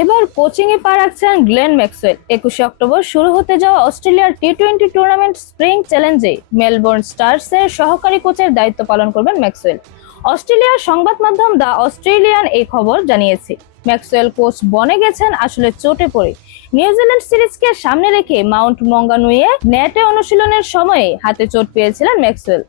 এবার কোচিং এ পা রাখছেন গ্লেন ম্যাক্সওয়েল। একুশে অক্টোবর শুরু হতে যাওয়া অস্ট্রেলিয়ার টি টোয়েন্টি টুর্নামেন্ট স্প্রিং চ্যালেঞ্জে মেলবোর্ন স্টার্স এর সহকারী কোচের দায়িত্ব পালন করবেন ম্যাক্সওয়েল। অস্ট্রেলিয়ার সংবাদ মাধ্যম দ্য অস্ট্রেলিয়ান এই খবর জানিয়েছে। ম্যাক্সওয়েল কোচ বনে গেছেন আসলে চোটে পড়ে। নিউজিল্যান্ড সিরিজকে সামনে রেখে মাউন্ট মঙ্গানুয়ে নেটে অনুশীলনের সময়ে হাতে চোট পেয়েছিলেন ম্যাক্সওয়েল।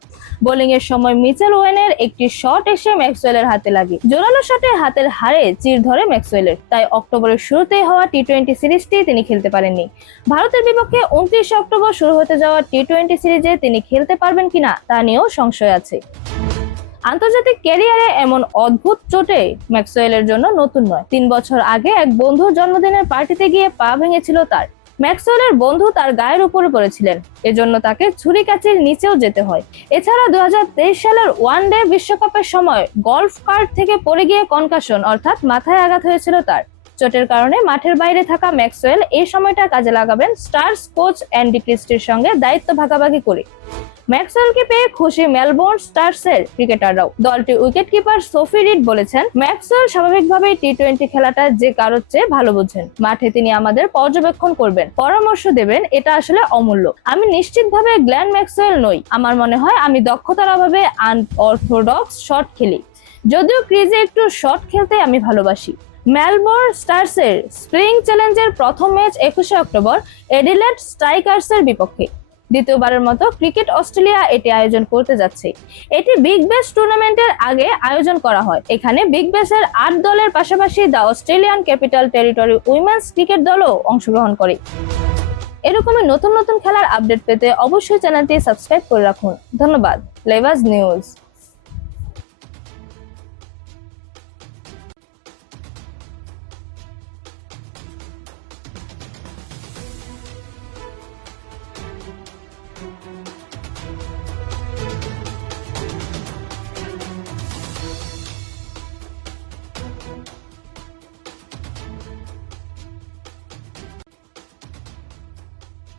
বোলিং এর সময় মিচেল ওয়েনের একটি শট এসে ম্যাক্সওয়েলের হাতে লাগে। জোরালো শটে হাতের হারে চির ধরে ম্যাক্সওয়েলের। তাই অক্টোবরের শুরুতেই হওয়া টি টোয়েন্টি সিরিজটি তিনি খেলতে পারেননি। ভারতের বিপক্ষে উনত্রিশে অক্টোবর শুরু হতে যাওয়া টি টোয়েন্টি সিরিজে তিনি খেলতে পারবেন কিনা তা নিয়েও সংশয় আছে। আন্তর্জাতিক ক্যারিয়ারে এমন অদ্ভুত চোটে ম্যাক্সওয়েলের জন্য নতুন নয়। তিন বছর আগে এক বন্ধুর জন্মদিনের পার্টিতে গিয়ে পা ভেঙেছিল তার। ম্যাক্সওয়েলের বন্ধু তার গায়ের উপরে পড়েছিলেন। এজন্য তাকে ছুরি কাচির নিচেও যেতে হয়। এছাড়া দু হাজার তেইশ সালের ওয়ান ডে বিশ্বকাপের সময় গলফ কার্ট থেকে পড়ে গিয়ে কনকাশন, অর্থাৎ মাথায় আঘাত হয়েছিল তার। চোটের কারণে মাঠের বাইরে থাকা ম্যাক্সওয়েল এই সময়টা কাজে লাগাবেন স্টার্স কোচ অ্যান্ডি ক্রিস্টির সঙ্গে দায়িত্ব ভাগাভাগি করে। ম্যাক্সওয়েলকে পেয়ে খুশি মেলবোর্ন স্টার্সের ক্রিকেটাররাও। দলটির উইকেট কিপার সোফি রিড বলেছেন, ম্যাক্সওয়েল স্বাভাবিকভাবেই টি টোয়েন্টি খেলাটা যে কারোর চেয়ে ভালো বোঝেন। মাঠে তিনি আমাদের পর্যবেক্ষণ করবেন, পরামর্শ দেবেন, এটা আসলে অমূল্য। আমি নিশ্চিতভাবে গ্ল্যান ম্যাক্সওয়েল নই। আমার মনে হয় আমি দক্ষতার অভাবে আনঅর্থোডক্স শট খেলি। যদিও ক্রিজে একটু শট খেলতে আমি ভালোবাসি। মেলবোর্ন স্টার্সের স্প্রিং চ্যালেঞ্জের প্রথম ম্যাচ একুশে অক্টোবর এডিলেট স্ট্রাইকার্সের বিপক্ষে। দ্বিতীয়বারের মতো ক্রিকেট অস্ট্রেলিয়া এটি আয়োজন করতে যাচ্ছে। এটি বিগ ব্যাশ টুর্নামেন্টের আগে আয়োজন করা হয়। এখানে বিগ ব্যাশের আট দলের পাশাপাশি the Australian Capital Territory women's cricket দলও অংশগ্রহণ করে। এরকমই নতুন নতুন খেলার আপডেট পেতে অবশ্যই চ্যানেলটি সাবস্ক্রাইব করে রাখুন। ধন্যবাদ। লেভাজ নিউজ।